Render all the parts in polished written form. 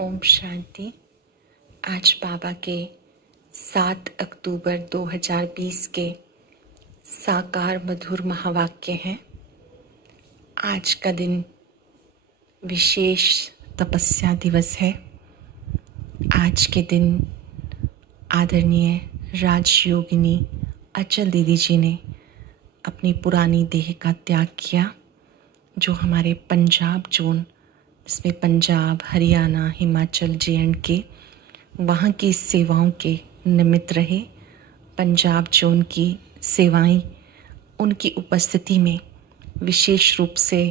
ओम शांति। आज बाबा के 7 अक्टूबर 2020 के साकार मधुर महावाक्य हैं। आज का दिन विशेष तपस्या दिवस है। आज के दिन आदरणीय राजयोगिनी अचल दीदी जी ने अपनी पुरानी देह का त्याग किया, जो हमारे पंजाब जोन, इसमें पंजाब, हरियाणा, हिमाचल, JNK वहाँ की सेवाओं के निमित्त रहे। पंजाब जोन की सेवाएं उनकी उपस्थिति में विशेष रूप से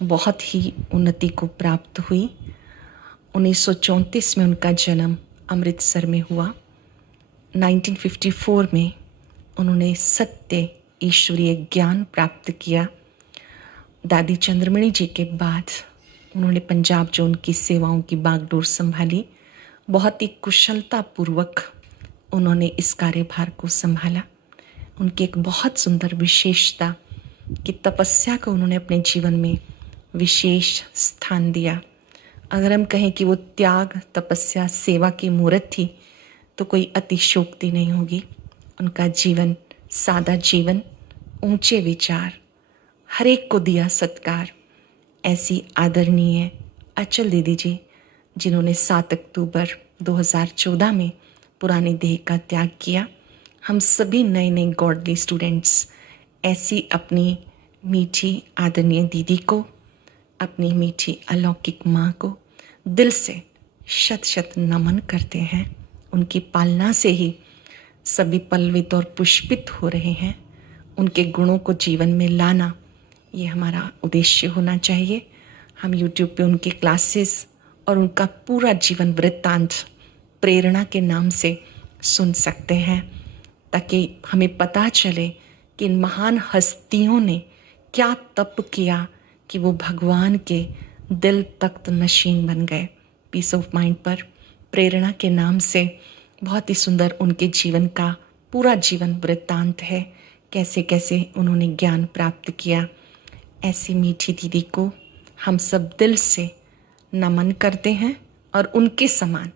बहुत ही उन्नति को प्राप्त हुई। 1934 में उनका जन्म अमृतसर में हुआ। 1954 में उन्होंने सत्य ईश्वरीय ज्ञान प्राप्त किया। दादी चंद्रमणि जी के बाद उन्होंने पंजाब जोन की सेवाओं की बागडोर संभाली। बहुत ही कुशलतापूर्वक उन्होंने इस कार्यभार को संभाला। उनकी एक बहुत सुंदर विशेषता कि तपस्या को उन्होंने अपने जीवन में विशेष स्थान दिया। अगर हम कहें कि वो त्याग, तपस्या, सेवा की मूर्त थी तो कोई अतिशयोक्ति नहीं होगी। उनका जीवन सादा जीवन, ऊंचे विचार, हर एक को दिया सत्कार। ऐसी आदरणीय अचल दीदी जी, जिन्होंने 7 अक्टूबर 2014 में पुरानी देह का त्याग किया। हम सभी नए नए गॉडली स्टूडेंट्स ऐसी अपनी मीठी आदरणीय दीदी को, अपनी मीठी अलौकिक माँ को दिल से शत शत नमन करते हैं। उनकी पालना से ही सभी पल्लवित और पुष्पित हो रहे हैं। उनके गुणों को जीवन में लाना, ये हमारा उद्देश्य होना चाहिए। हम YouTube पे उनके क्लासेस और उनका पूरा जीवन वृत्तांत प्रेरणा के नाम से सुन सकते हैं, ताकि हमें पता चले कि इन महान हस्तियों ने क्या तप किया कि वो भगवान के दिल तख्त नशीन बन गए। पीस ऑफ माइंड पर प्रेरणा के नाम से बहुत ही सुंदर उनके जीवन का पूरा जीवन वृत्तांत है, कैसे कैसे उन्होंने ज्ञान प्राप्त किया। ऐसी मीठी दीदी को हम सब दिल से नमन करते हैं और उनके समान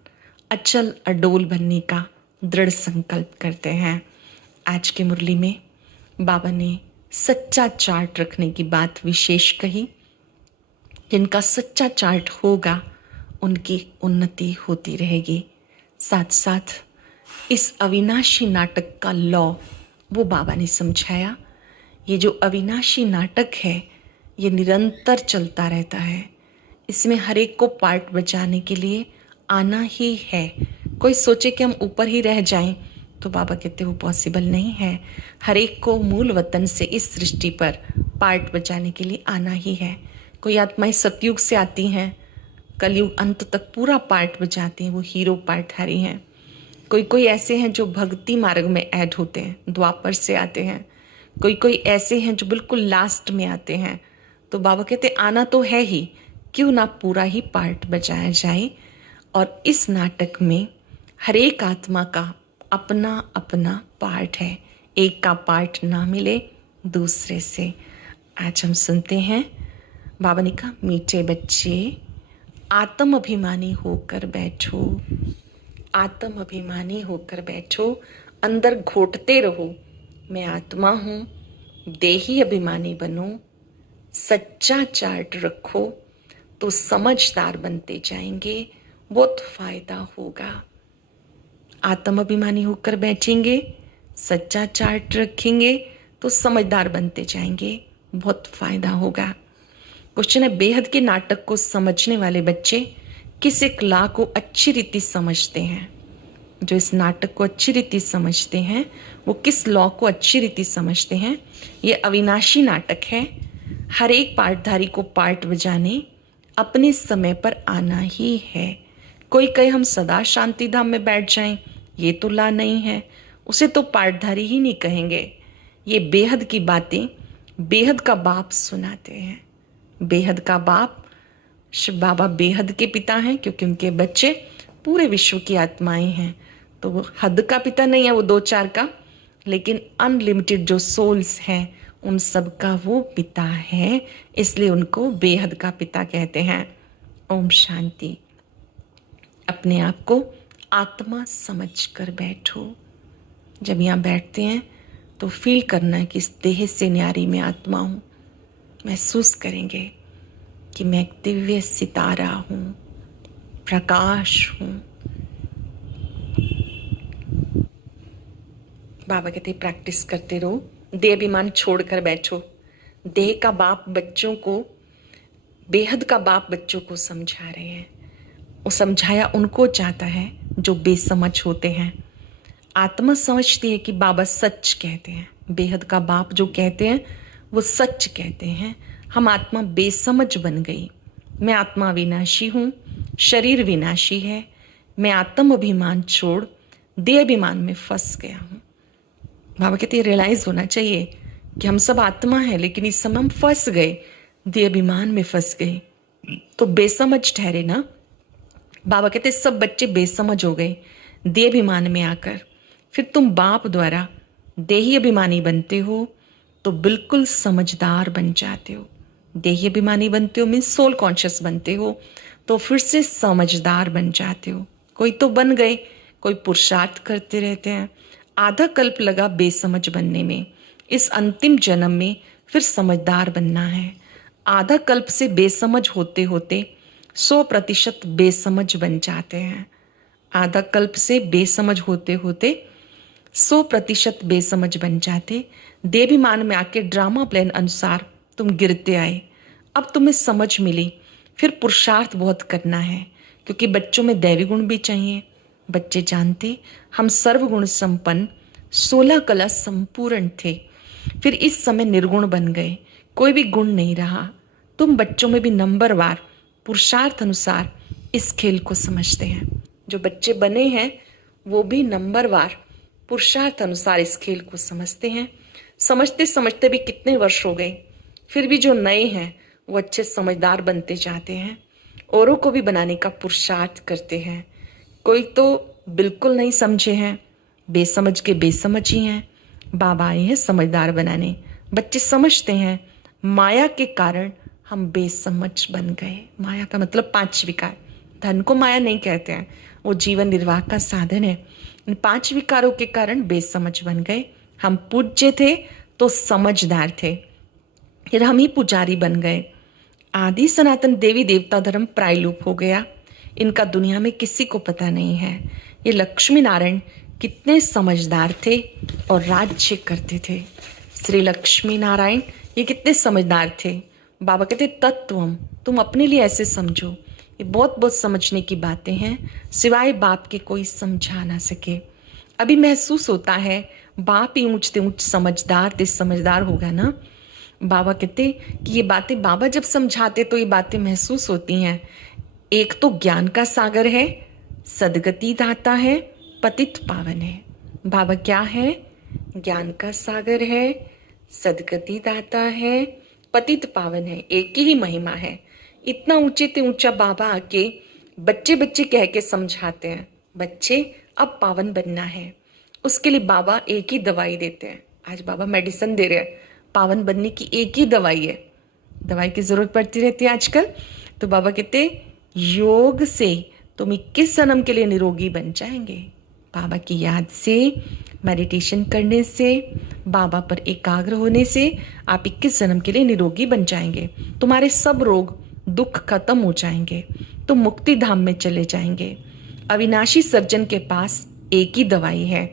अचल अडोल बनने का दृढ़ संकल्प करते हैं। आज की मुरली में बाबा ने सच्चा चार्ट रखने की बात विशेष कही। जिनका सच्चा चार्ट होगा उनकी उन्नति होती रहेगी। साथ साथ इस अविनाशी नाटक का लॉ वो बाबा ने समझाया। ये जो अविनाशी नाटक है ये निरंतर चलता रहता है। इसमें हर एक को पार्ट बजाने के लिए आना ही है। कोई सोचे कि हम ऊपर ही रह जाएं तो बाबा कहते वो पॉसिबल नहीं है। हर एक को मूल वतन से इस सृष्टि पर पार्ट बजाने के लिए आना ही है। कोई आत्माएं सतयुग से आती हैं, कलयुग अंत तक पूरा पार्ट बजाती हैं, वो हीरो पार्टधारी हैं। कोई ऐसे हैं जो भक्ति मार्ग में ऐड होते हैं, द्वापर से आते हैं। कोई ऐसे हैं जो बिल्कुल लास्ट में आते हैं। तो बाबा कहते आना तो है ही, क्यों ना पूरा ही पार्ट बजाया जाए। और इस नाटक में हर एक आत्मा का अपना अपना पार्ट है। एक का पार्ट ना मिले दूसरे से। आज हम सुनते हैं बाबा ने कहा, मीठे बच्चे आत्म अभिमानी होकर बैठो, आत्म अभिमानी होकर बैठो, अंदर घोटते रहो मैं आत्मा हूँ, देही अभिमानी बनो, सच्चा चार्ट रखो तो समझदार बनते जाएंगे, बहुत फायदा होगा। आत्म अभिमानी होकर बैठेंगे, सच्चा चार्ट रखेंगे तो समझदार बनते जाएंगे, बहुत फायदा होगा। क्वेश्चन है, बेहद के नाटक को समझने वाले बच्चे किस एक लॉ को अच्छी रीति समझते हैं? जो इस नाटक को अच्छी रीति समझते हैं वो किस लॉ को अच्छी रीति समझते हैं? ये अविनाशी नाटक है। हर एक पार्टधारी को पार्ट बजाने अपने समय पर आना ही है। कोई कहे हम सदा शांति धाम में बैठ जाएं, ये तो ला नहीं है, उसे तो पार्टधारी ही नहीं कहेंगे। ये बेहद की बातें बेहद का बाप सुनाते हैं। बेहद का बाप शिव बाबा बेहद के पिता हैं, क्योंकि उनके बच्चे पूरे विश्व की आत्माएं हैं। तो वो हद का पिता नहीं है, वो 2-4 का, लेकिन अनलिमिटेड जो सोल्स हैं उन सब का वो पिता है, इसलिए उनको बेहद का पिता कहते हैं। ओम शांति। अपने आप को आत्मा समझ कर बैठो। जब यहाँ बैठते हैं तो फील करना है कि इस देह से न्यारी मैं आत्मा हूँ। महसूस करेंगे कि मैं एक दिव्य सितारा हूँ, प्रकाश हूँ। बाबा कहते प्रैक्टिस करते रहो, देह अभिमान छोड़कर बैठो। देह का बाप बच्चों को, बेहद का बाप बच्चों को समझा रहे हैं। वो समझाया उनको चाहता है जो बेसमझ होते हैं। आत्मा समझती है कि बाबा सच कहते हैं। बेहद का बाप जो कहते हैं वो सच कहते हैं। हम आत्मा बेसमझ बन गई। मैं आत्मा विनाशी हूँ, शरीर विनाशी है। मैं आत्म अभिमान छोड़ देह अभिमान में फंस गया हूँ। बाबा कहते रियलाइज होना चाहिए कि हम सब आत्मा है, लेकिन इस समय हम फंस गए, देह अभिमान में फंस गए, तो बेसमझ ठहरे ना। बाबा कहते सब बच्चे बेसमझ हो गए देह अभिमान में आकर। फिर तुम बाप द्वारा देही अभिमानी बनते हो तो बिल्कुल समझदार बन जाते हो। देही अभिमानी बनते हो मीन्स सोल कॉन्शियस बनते हो, तो फिर से समझदार बन जाते हो। कोई तो बन गए, कोई पुरुषार्थ करते रहते हैं। आधा कल्प लगा बेसमझ बनने में, इस अंतिम जन्म में फिर समझदार बनना है। आधा कल्प से बेसमझ होते होते 100% बेसमझ बन जाते हैं। आधा कल्प से बेसमझ होते होते 100% बेसमझ बन जाते। देवाभिमान में आके ड्रामा प्लान अनुसार तुम गिरते आए। अब तुम्हें समझ मिली, फिर पुरुषार्थ बहुत करना है, क्योंकि बच्चों में दैवी गुण भी चाहिए। बच्चे जानते हम सर्वगुण संपन्न 16 कला संपूर्ण थे, फिर इस समय निर्गुण बन गए, कोई भी गुण नहीं रहा। तुम बच्चों में भी नंबरवार पुरुषार्थ अनुसार इस खेल को समझते हैं। जो बच्चे बने हैं वो भी नंबरवार पुरुषार्थ अनुसार इस खेल को समझते हैं। समझते समझते भी कितने वर्ष हो गए, फिर भी जो नए हैं वो अच्छे समझदार बनते जाते हैं, औरों को भी बनाने का पुरुषार्थ करते हैं। कोई तो बिल्कुल नहीं समझे हैं, बेसमझ के बेसमझ ही हैं। बाबा आए हैं समझदार बनाने। बच्चे समझते हैं माया के कारण हम बेसमझ बन गए। माया का मतलब 5 विकार। धन को माया नहीं कहते हैं, वो जीवन निर्वाह का साधन है। इन 5 विकारों के कारण बेसमझ बन गए। हम पूज्य थे तो समझदार थे, फिर हम ही पुजारी बन गए। आदि सनातन देवी देवता धर्म प्रायलूप हो गया। इनका दुनिया में किसी को पता नहीं है। ये लक्ष्मी नारायण कितने समझदार थे और राज्य करते थे। श्री लक्ष्मी नारायण ये कितने समझदार थे। बाबा कहते तत्वम, तुम अपने लिए ऐसे समझो। ये बहुत बहुत समझने की बातें हैं, सिवाय बाप के कोई समझा ना सके। अभी महसूस होता है बाप ही ऊंचते ऊंच समझदार ते समझदार होगा ना। बाबा कहते कि ये बातें बाबा जब समझाते तो ये बातें महसूस होती हैं। एक तो ज्ञान का सागर है, सदगति दाता है, पतित पावन है। बाबा क्या है? ज्ञान का सागर है, सदगति दाता है, पतित पावन है। एक ही महिमा है। इतना ऊंचे ते ऊंचा बाबा आके बच्चे बच्चे कह के समझाते हैं। बच्चे अब पावन बनना है, उसके लिए बाबा एक ही दवाई देते हैं। आज बाबा मेडिसिन दे रहे हैं, पावन बनने की एक ही दवाई है। दवाई की जरूरत पड़ती रहती है आजकल, तो बाबा कहते योग से तुम 21 जन्म के लिए निरोगी बन जाएंगे। बाबा की याद से, मेडिटेशन करने से, बाबा पर एकाग्र होने से आप 21 जन्म के लिए निरोगी बन जाएंगे। तुम्हारे सब रोग दुख खत्म हो जाएंगे, तुम मुक्ति धाम में चले जाएंगे। अविनाशी सर्जन के पास एक ही दवाई है,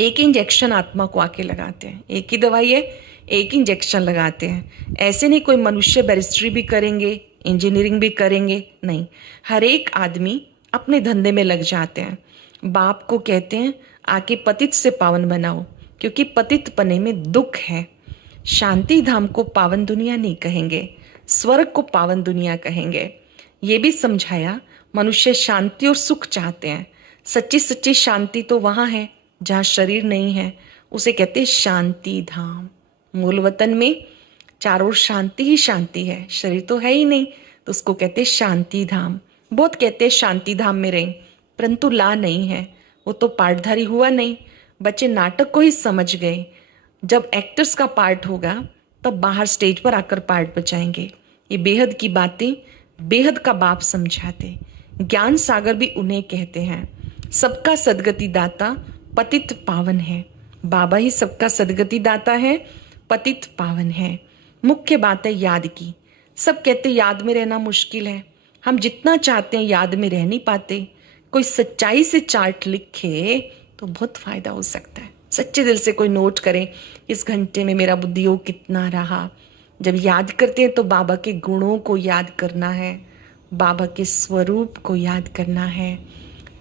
एक इंजेक्शन आत्मा को आके लगाते हैं। एक ही दवाई है, एक इंजेक्शन लगाते हैं। ऐसे नहीं कोई मनुष्य बैरिस्ट्री भी करेंगे, इंजीनियरिंग भी करेंगे, नहीं। हर एक आदमी अपने धंधे में लग जाते हैं। बाप को कहते हैं आके पतित से पावन बनाओ, क्योंकि पतित पने में दुख है। शांति धाम को पावन दुनिया नहीं कहेंगे, स्वर्ग को पावन दुनिया कहेंगे। ये भी समझाया मनुष्य शांति और सुख चाहते हैं। सच्ची सच्ची शांति तो वहाँ है जहाँ शरीर नहीं है, उसे कहते हैं शांति धाम। मूल वतन में चारों ओर शांति ही शांति है, शरीर तो है ही नहीं, तो उसको कहते हैं शांति धाम। बहुत कहते हैं शांति धाम में रहें, परंतु ला नहीं है, वो तो पार्टधारी हुआ नहीं। बच्चे नाटक को ही समझ गए। जब एक्टर्स का पार्ट होगा तब बाहर स्टेज पर आकर पार्ट बचाएंगे। ये बेहद की बातें बेहद का बाप समझाते। ज्ञान सागर भी उन्हें कहते हैं। सबका सदगति दाता पतित पावन है। बाबा ही सबका सदगति दाता है, पतित पावन है। मुख्य बात है याद की। सब कहते याद में रहना मुश्किल है, हम जितना चाहते हैं याद में रह नहीं पाते। कोई सच्चाई से चार्ट लिखे तो बहुत फायदा हो सकता है। सच्चे दिल से कोई नोट करे, इस घंटे में मेरा बुद्धि योग कितना रहा। जब याद करते हैं तो बाबा के गुणों को याद करना है, बाबा के स्वरूप को याद करना है,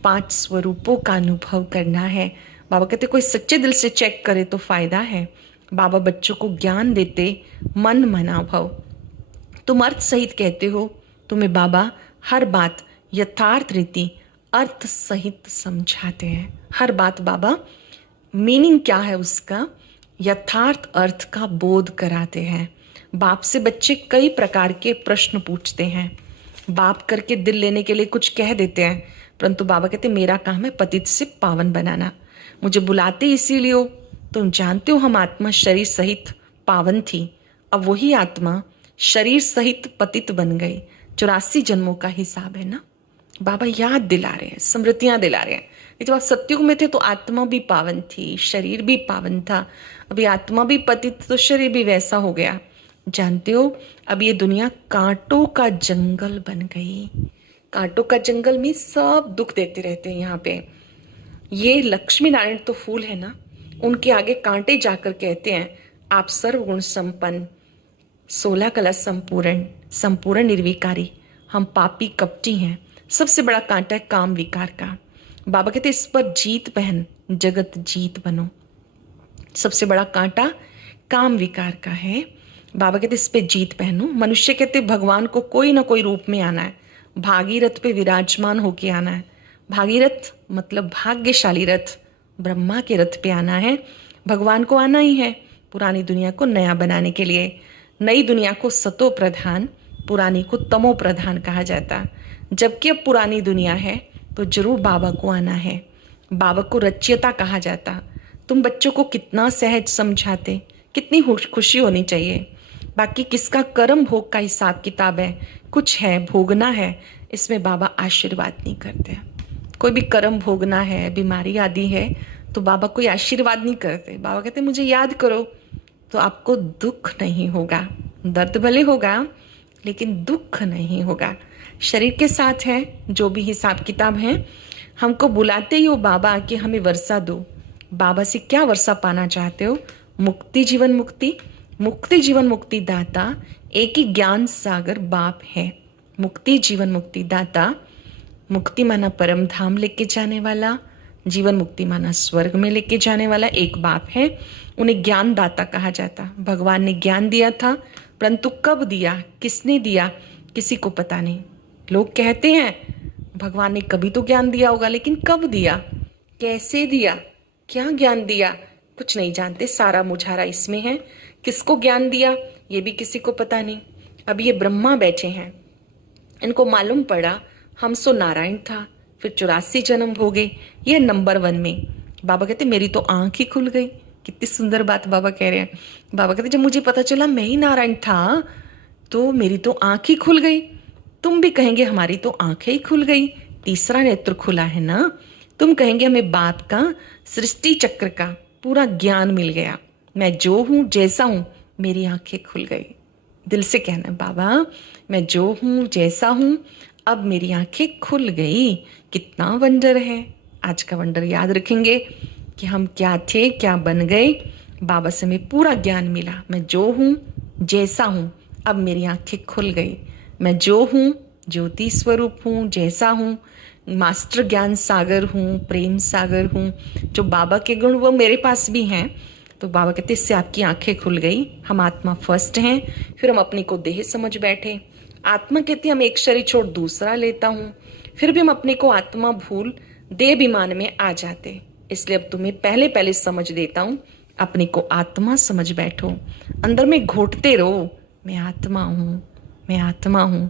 5 स्वरूपों का अनुभव करना है। बाबा कहते कोई सच्चे दिल से चेक करे तो फायदा है। बाबा बच्चों को ज्ञान देते, मन मना भव। तुम अर्थ सहित कहते हो, तुम्हें बाबा हर बात यथार्थ रीति अर्थ सहित समझाते हैं। हर बात बाबा मीनिंग क्या है उसका यथार्थ अर्थ का बोध कराते हैं। बाप से बच्चे कई प्रकार के प्रश्न पूछते हैं, बाप करके दिल लेने के लिए कुछ कह देते हैं, परंतु बाबा कहते मेरा काम है पतित से पावन बनाना। मुझे बुलाते इसीलिए हो, तुम जानते हो हम आत्मा शरीर सहित पावन थी, अब वही आत्मा शरीर सहित पतित बन गई। 84 जन्मों का हिसाब है ना। बाबा याद दिला रहे हैं, स्मृतियां दिला रहे हैं। ये जब आप सत्युग में थे तो आत्मा भी पावन थी, शरीर भी पावन था। अभी आत्मा भी पतित तो शरीर भी वैसा हो गया। जानते हो अब ये दुनिया कांटों का जंगल बन गई। कांटों का जंगल में सब दुख देते रहते हैं। यहाँ पे ये लक्ष्मी नारायण तो फूल है ना, उनके आगे कांटे जाकर कहते हैं आप सर्वगुण संपन्न, 16 कला संपूर्ण, संपूर्ण निर्विकारी, हम पापी कपटी हैं। सबसे बड़ा कांटा है काम विकार का। बाबा कहते इस पर जीत पहन, जगत जीत बनो। सबसे बड़ा कांटा काम विकार का है। बाबा कहते इस पे जीत पहनो। मनुष्य कहते भगवान को कोई ना कोई रूप में आना है, भागीरथ पे विराजमान होके आना है। भागीरथ मतलब भाग्यशाली रथ, ब्रह्मा के रथ पे आना है। भगवान को आना ही है पुरानी दुनिया को नया बनाने के लिए। नई दुनिया को सतो प्रधान, पुरानी को तमो प्रधान कहा जाता। जबकि अब पुरानी दुनिया है तो जरूर बाबा को आना है। बाबा को रच्यता कहा जाता। तुम बच्चों को कितना सहज समझाते, कितनी खुशी होनी चाहिए। बाकी किसका कर्म भोग का हिसाब किताब है, कुछ है भोगना है, इसमें बाबा आशीर्वाद नहीं करते। कोई भी कर्म भोगना है, बीमारी आदि है तो बाबा कोई आशीर्वाद नहीं करते। बाबा कहते मुझे याद करो तो आपको दुख नहीं होगा। दर्द भले होगा लेकिन दुख नहीं होगा। शरीर के साथ है जो भी हिसाब किताब है। हमको बुलाते ही हो बाबा कि हमें वर्षा दो। बाबा से क्या वर्षा पाना चाहते हो? मुक्ति जीवन मुक्ति, मुक्ति जीवन मुक्ति दाता एक ही ज्ञान सागर बाप है। मुक्ति जीवन मुक्ति दाता, मुक्ति माना परम धाम लेके जाने वाला, जीवन मुक्ति माना स्वर्ग में लेके जाने वाला एक बाप है। उन्हें ज्ञान दाता कहा जाता। भगवान ने ज्ञान दिया था, परंतु कब दिया, किसने दिया, किसी को पता नहीं। लोग कहते हैं भगवान ने कभी तो ज्ञान दिया होगा, लेकिन कब दिया, कैसे दिया, क्या ज्ञान दिया, कुछ नहीं जानते। सारा मुझारा इसमें है। किसको ज्ञान दिया ये भी किसी को पता नहीं। अब ये ब्रह्मा बैठे हैं, इनको मालूम पड़ा हम सो नारायण था, फिर 84 जन्म हो गए। ये नंबर 1 में। बाबा कहते मेरी तो आंख ही खुल गई। कितनी सुंदर बात बाबा कह रहे हैं। बाबा कहते जब मुझे पता चला मैं ही नारायण था तो मेरी तो आंख ही खुल गई। तुम भी कहेंगे हमारी तो आंखें ही खुल गई, तीसरा नेत्र खुला है ना। तुम कहेंगे हमें बाप का सृष्टि चक्र का पूरा ज्ञान मिल गया। मैं जो हूं जैसा हूं मेरी आंखें खुल गई। दिल से कहना बाबा मैं जो हूं जैसा हूं अब मेरी आंखें खुल गई। कितना वंडर है। आज का वंडर याद रखेंगे कि हम क्या थे, क्या बन गए। बाबा से हमें पूरा ज्ञान मिला। मैं जो हूं जैसा हूं अब मेरी आंखें खुल गई। मैं जो हूं ज्योति स्वरूप हूं, जैसा हूं, मास्टर ज्ञान सागर हूं, प्रेम सागर हूं। जो बाबा के गुण वो मेरे पास भी हैं। तो बाबा कहते इससे आपकी आंखें खुल गई। हम आत्मा फर्स्ट हैं, फिर हम अपने को देह समझ बैठे। आत्मा कहती हम एक शरीर छोड़ दूसरा लेता हूं, फिर भी हम अपने को आत्मा भूल देह अभिमान में आ जाते। इसलिए अब तुम्हें पहले पहले समझ देता हूं, अपने को आत्मा समझ बैठो। अंदर में घोटते रहो मैं आत्मा हूं, मैं आत्मा हूं।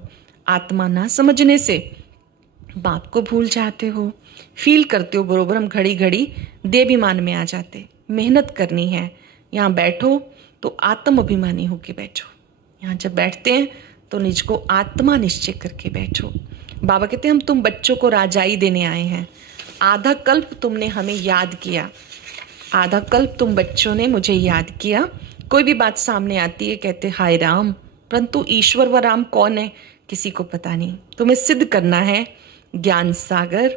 आत्मा ना समझने से बाप को भूल जाते हो, फील करते हो बरोबर हम घड़ी घड़ी देह अभिमान में आ जाते। मेहनत करनी है। यहाँ बैठो तो आत्म अभिमानी होके बैठो। यहाँ जब बैठते हैं तो निज को आत्मा निश्चय करके बैठो। बाबा कहते हम तुम बच्चों को राजाई देने आए हैं। आधा कल्प तुमने हमें याद किया, आधा कल्प तुम बच्चों ने मुझे याद किया। कोई भी बात सामने आती है कहते हाय राम, परंतु ईश्वर व राम कौन है किसी को पता नहीं। तुम्हें सिद्ध करना है ज्ञान सागर,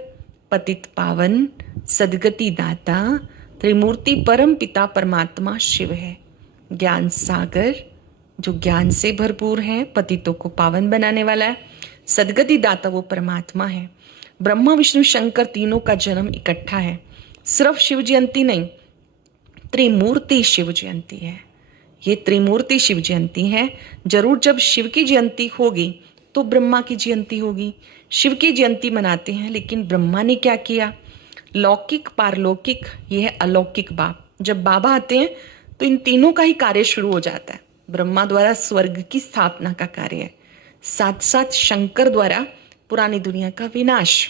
पतित पावन, सदगति दाता, त्रिमूर्ति परम पिता परमात्मा शिव है। ज्ञान सागर जो ज्ञान से भरपूर है, पतितों को पावन बनाने वाला है, सदगति दाता वो परमात्मा है। ब्रह्मा विष्णु शंकर तीनों का जन्म इकट्ठा है, सिर्फ शिव जयंती नहीं, त्रिमूर्ति शिव जयंती है। ये त्रिमूर्ति शिव जयंती है। जरूर जब शिव की जयंती होगी तो ब्रह्मा की जयंती होगी। शिव की जयंती मनाते हैं, लेकिन ब्रह्मा ने क्या किया? लौकिक पारलौकिक, ये है अलौकिक बाप। जब बाबा आते हैं तो इन तीनों का ही कार्य शुरू हो जाता है। ब्रह्मा द्वारा स्वर्ग की स्थापना का कार्य है, साथ साथ शंकर द्वारा पुरानी दुनिया का विनाश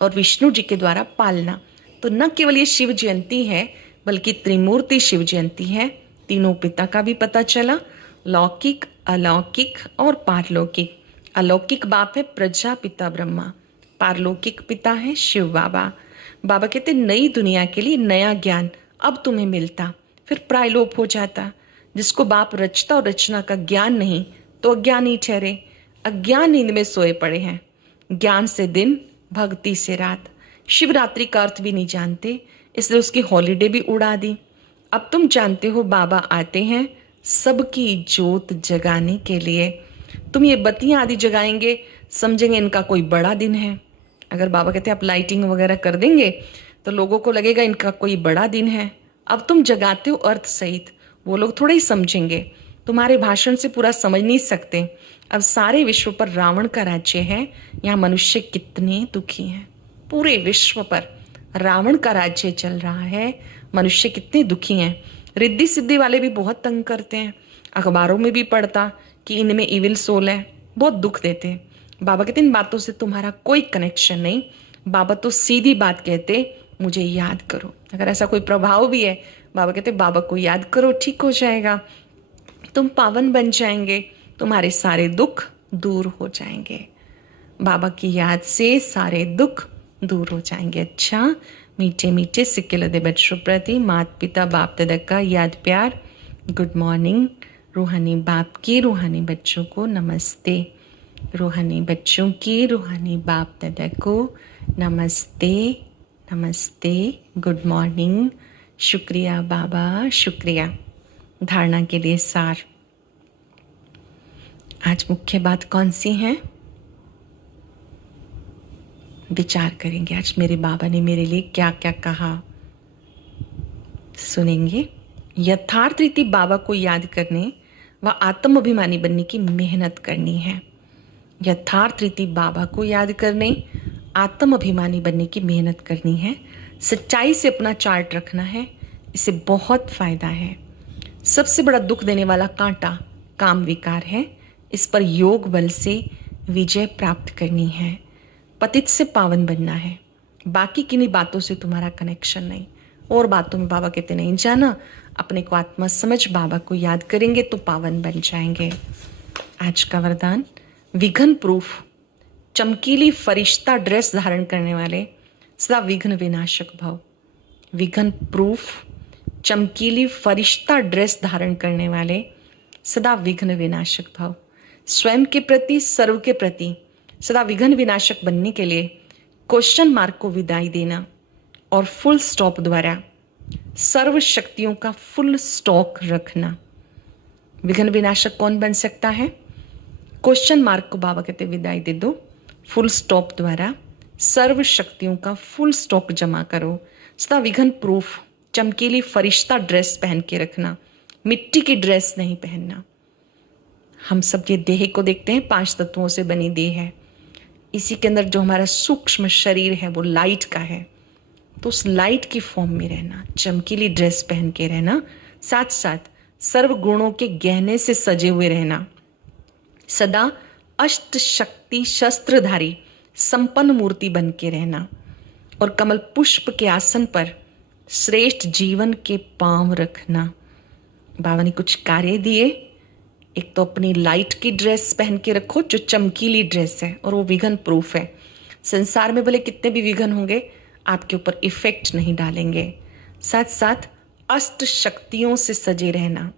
और विष्णु जी के द्वारा पालना। तो न केवल ये शिव जयंती है बल्कि त्रिमूर्ति शिव जयंती है। तीनों पिता का भी पता चला, लौकिक, अलौकिक और पारलौकिक। अलौकिक बाप है प्रजापिता ब्रह्मा, पारलौकिक पिता है शिव बाबा। बाबा कहते नई दुनिया के लिए नया ज्ञान अब तुम्हें मिलता, फिर प्रायलोप हो जाता। जिसको बाप रचता और रचना का ज्ञान नहीं तो अज्ञान ही ठहरे। अज्ञान नींद में सोए पड़े हैं, ज्ञान से दिन, भक्ति से रात। शिवरात्रि का अर्थ भी नहीं जानते, इसलिए उसकी हॉलीडे भी उड़ा दी। अब तुम जानते हो बाबा आते हैं सबकी जोत जगाने के लिए। तुम ये बत्तियां आदि जगाएंगे, समझेंगे इनका कोई बड़ा दिन है। अगर बाबा कहते हैं आप लाइटिंग वगैरह कर देंगे तो लोगों को लगेगा इनका कोई बड़ा दिन है। अब तुम जगाते हो अर्थ सहित, वो लोग थोड़ा ही समझेंगे, तुम्हारे भाषण से पूरा समझ नहीं सकते। अब सारे विश्व पर रावण का राज्य है, यहाँ मनुष्य कितने दुखी हैं। पूरे विश्व पर रावण का राज्य चल रहा है, मनुष्य कितने दुखी हैं। रिद्धि सिद्धि वाले भी बहुत तंग करते हैं, अखबारों में भी पढ़ता कि इनमें इविल सोल है, बहुत दुख देते हैं। बाबा कहते इन बातों से तुम्हारा कोई कनेक्शन नहीं। बाबा तो सीधी बात कहते मुझे याद करो। अगर ऐसा कोई प्रभाव भी है, बाबा कहते बाबा को याद करो, ठीक हो जाएगा, तुम पावन बन जाएंगे, तुम्हारे सारे दुख दूर हो जाएंगे। बाबा की याद से सारे दुख दूर हो जाएंगे। अच्छा, मीठे मीठे सिक्के लदे बच्चों प्रति माता पिता बाप दादा का याद प्यार। Good morning. रूहानी बाप की रूहानी बच्चों को नमस्ते। रूहानी बच्चों की रूहानी बाप दादा को नमस्ते नमस्ते। Good morning. शुक्रिया बाबा, शुक्रिया। धारणा के लिए सार। आज मुख्य बात कौन सी है? विचार करेंगे आज मेरे बाबा ने मेरे लिए क्या क्या कहा, सुनेंगे। यथार्थ रीति बाबा को याद करने व आत्म अभिमानी बनने की मेहनत करनी है। यथार्थ रीति बाबा को याद करने, आत्म अभिमानी बनने की मेहनत करनी है। सच्चाई से अपना चार्ट रखना है, इससे बहुत फायदा है। सबसे बड़ा दुख देने वाला कांटा काम विकार है, इस पर योग बल से विजय प्राप्त करनी है। पतित से पावन बनना है। बाकी किन्हीं बातों से तुम्हारा कनेक्शन नहीं, और बातों में बाबा कहते नहीं जाना। अपने को आत्मा समझ बाबा को याद करेंगे तो पावन बन जाएंगे। आज का वरदान, विघ्न प्रूफ चमकीली फरिश्ता ड्रेस धारण करने वाले सदा विघ्न विनाशक भव। विघ्न प्रूफ चमकीली फरिश्ता ड्रेस धारण करने वाले सदा विघ्न विनाशक भव। स्वयं के प्रति, सर्व के प्रति सदा विघ्न विनाशक बनने के लिए क्वेश्चन मार्क को विदाई देना और फुल स्टॉप द्वारा सर्व शक्तियों का फुल स्टॉक रखना। विघ्न विनाशक कौन बन सकता है? क्वेश्चन मार्क को बाबा कहते विदाई दे दो, फुल स्टॉप द्वारा सर्व शक्तियों का फुल स्टॉक जमा करो। सदा विघ्न प्रूफ चमकीली फरिश्ता ड्रेस पहन के रखना, मिट्टी की ड्रेस नहीं पहनना। हम सब ये देह को देखते हैं, 5 तत्वों से बनी देह है। इसी के अंदर जो हमारा सूक्ष्म शरीर है वो लाइट का है, तो उस लाइट की फॉर्म में रहना, चमकीली ड्रेस पहन के रहना, साथ साथ सर्व गुणों के गहने से सजे हुए रहना। सदा अष्ट शक्ति शस्त्रधारी संपन्न मूर्ति बन के रहना और कमल पुष्प के आसन पर श्रेष्ठ जीवन के पांव रखना। बाबा ने कुछ कार्य दिए, एक तो अपनी लाइट की ड्रेस पहन के रखो जो चमकीली ड्रेस है और वो विघन प्रूफ है। संसार में भले कितने भी विघन होंगे आपके ऊपर इफेक्ट नहीं डालेंगे। साथ साथ अष्ट शक्तियों से सजे रहना,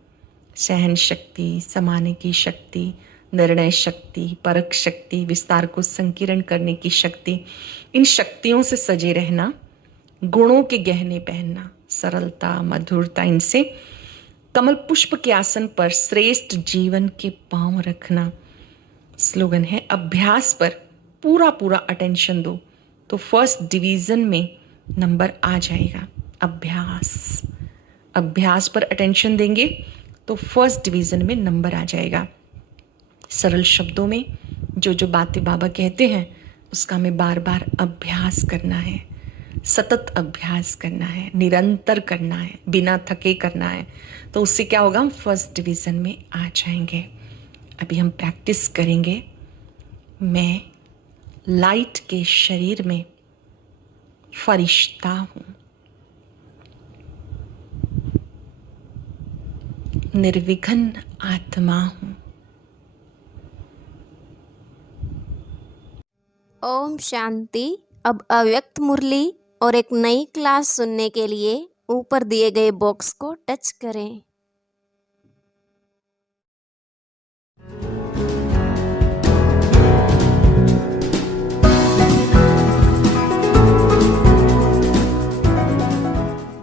सहन शक्ति, समाने की शक्ति, निर्णय शक्ति, परख शक्ति, विस्तार को संकीर्ण करने की शक्ति, इन शक्तियों से सजे रहना, गुणों के गहने पहनना, सरलता, मधुरता, इनसे कमल पुष्प के आसन पर श्रेष्ठ जीवन के पांव रखना। स्लोगन है अभ्यास पर पूरा पूरा अटेंशन दो तो फर्स्ट डिवीजन में नंबर आ जाएगा। अभ्यास, अभ्यास पर अटेंशन देंगे तो फर्स्ट डिवीजन में नंबर आ जाएगा। सरल शब्दों में जो जो बातें बाबा कहते हैं उसका हमें बार बार अभ्यास करना है, सतत अभ्यास करना है, निरंतर करना है, बिना थके करना है। तो उससे क्या होगा, हम फर्स्ट डिवीजन में आ जाएंगे। अभी हम प्रैक्टिस करेंगे। मैं लाइट के शरीर में फरिश्ता हूँ, निर्विघ्न आत्मा हूँ। ओम शांति। अब अव्यक्त मुरली और एक नई क्लास सुनने के लिए ऊपर दिए गए बॉक्स को टच करें।